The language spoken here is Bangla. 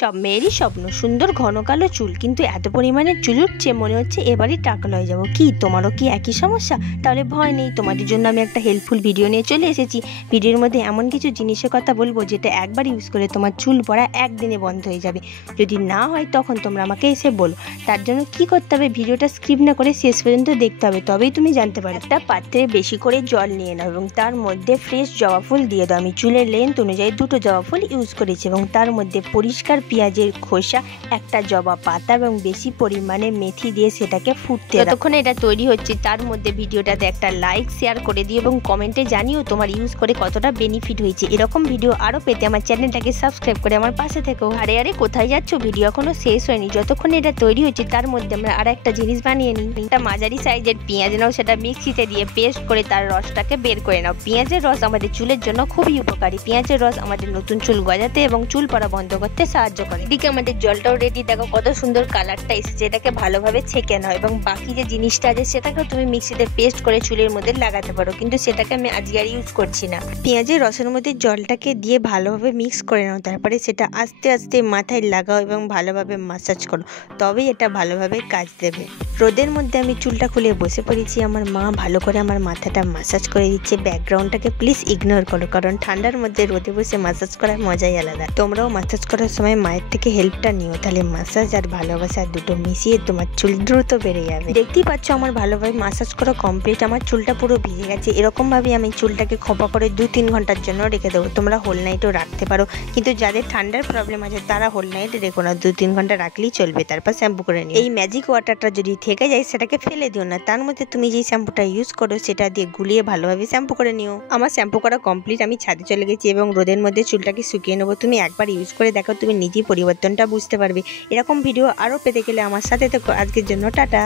সব মেয়েরই স্বপ্ন সুন্দর ঘন কালো চুল, কিন্তু এত পরিমাণে চুল উঠছে মনে হচ্ছে এবারই টাকলা হয়ে যাবো। কি তোমারও কি একই সমস্যা? তাহলে ভয় নেই, তোমাদের জন্য আমি একটা হেল্পফুল ভিডিও নিয়ে চলে এসেছি। ভিডিওর মধ্যে এমন কিছু জিনিসের কথা বলবো যেটা একবার ইউজ করে তোমার চুল পড়া একদিনে বন্ধ হয়ে যাবে। যদি না হয় তখন তোমরা আমাকে এসে বলো। তার জন্য কি করতে হবে, ভিডিওটা স্কিপ না করে শেষ পর্যন্ত দেখতে হবে, তবেই তুমি জানতে পারবে। একটা পাত্রে বেশি করে জল নিয়ে নাও এবং তার মধ্যে ফ্রেশ জবা ফুল দিয়ে দাও। আমি চুলের লেন্থ অনুযায়ী 2টো জবা ফুল ইউজ করেছি এবং তার মধ্যে পরিষ্কার পেঁয়াজের খোসা, একটা জবা পাতা এবং বেশি পরিমাণে মেথি দিয়ে সেটাকে ফুটতে দাও। যতক্ষণ এটা তৈরি হচ্ছে তার মধ্যে ভিডিওটাতে একটা লাইক শেয়ার করে দিও এবং কমেন্টে জানিও তোমার ইউজ করে কতটা বেনিফিট হয়েছে। এরকম ভিডিও আরও পেতে আমার চ্যানেলটাকে সাবস্ক্রাইব করে আমার পাশে থেকো। আরে কোথায় যাচ্ছ, ভিডিও এখনো শেষ হয়নি। যতক্ষণ এটা তৈরি হচ্ছে তার মধ্যে আমরা আর একটা জিনিস বানিয়ে নিই। একটা মাঝারি সাইজের পেঁয়াজ নাও, সেটা মিক্সিতে দিয়ে পেস্ট করে তার রসটাকে বের করে নাও। পেঁয়াজের রস আমাদের চুলের জন্য খুবই উপকারী। পেঁয়াজের রস আমাদের নতুন চুল গজাতে এবং চুল পড়া বন্ধ করতে সাহায্য করে। এদিকে আমাদের জলটাও রেডি, দেখো কত সুন্দর কালারটা এসেছে। এটাকে ভালোভাবে ছেঁকে নাও এবং বাকি যে জিনিসটা আছে সেটাকেও তুমি মিক্সিতে পেস্ট করে চুলের মধ্যে লাগাতে পারো, কিন্তু সেটাকে আমি আজকে আর ইউজ করছি না। পেঁয়াজের রসের মধ্যে জলটাকে দিয়ে ভালোভাবে মিক্স করে নাও, তারপরে সেটা আস্তে আস্তে মাথায় লাগাও এবং ভালোভাবে মাসাজ করো, তবেই এটা ভালোভাবে কাজ দেবে। রোদের মধ্যে আমি চুলটা খুলে বসে পড়েছি, আমার মা ভালো করে আমার মাথাটা মাসাজ করে দিচ্ছে। ব্যাকগ্রাউন্ডটাকে প্লিজ ইগনোর করো, কারণ ঠান্ডার মধ্যে রোদে বসে মাসাজ করার মজাই আলাদা। তোমরাও মাসাজ করার সময় মায়ের থেকে হেল্পটা নিও, তাহলে মাসাজ আর ভালোবাসা দুটো মিশিয়ে তোমার চুল দ্রুত বেড়ে যাবে। দেখতেই পাচ্ছ আমার ভালোভাবে মাসাজ করা কমপ্লিট, আমার চুলটা পুরো ভিজে গেছে। এরকমভাবে আমি চুলটাকে খোপা করে 2-3 ঘন্টার জন্য রেখে দেবো। তোমরা হোল নাইটও রাখতে পারো, কিন্তু যাদের ঠান্ডার প্রবলেম আছে তারা হোল নাইট রেখো না, 2-3 ঘন্টা রাখলেই চলবে। তারপর শ্যাম্পু করে নিও। এই ম্যাজিক ওয়াটারটা যদি থেকে যায় সেটাকে ফেলে দিও না, তার মধ্যে তুমি যেই শ্যাম্পুটা ইউজ করো সেটা দিয়ে গুলিয়ে ভালোভাবে শ্যাম্পু করে নিও। আমার শ্যাম্পু করা কমপ্লিট, আমি ছাদে চলে গেছি এবং রোদের মধ্যে চুলটাকে শুকিয়ে নেবো। তুমি একবার ইউজ করে দেখো, তুমি নিজেই পরিবর্তনটা বুঝতে পারবে। এরকম ভিডিও আরও পেতে গেলে আমার সাথে থেকো। আজকের জন্য টাটা।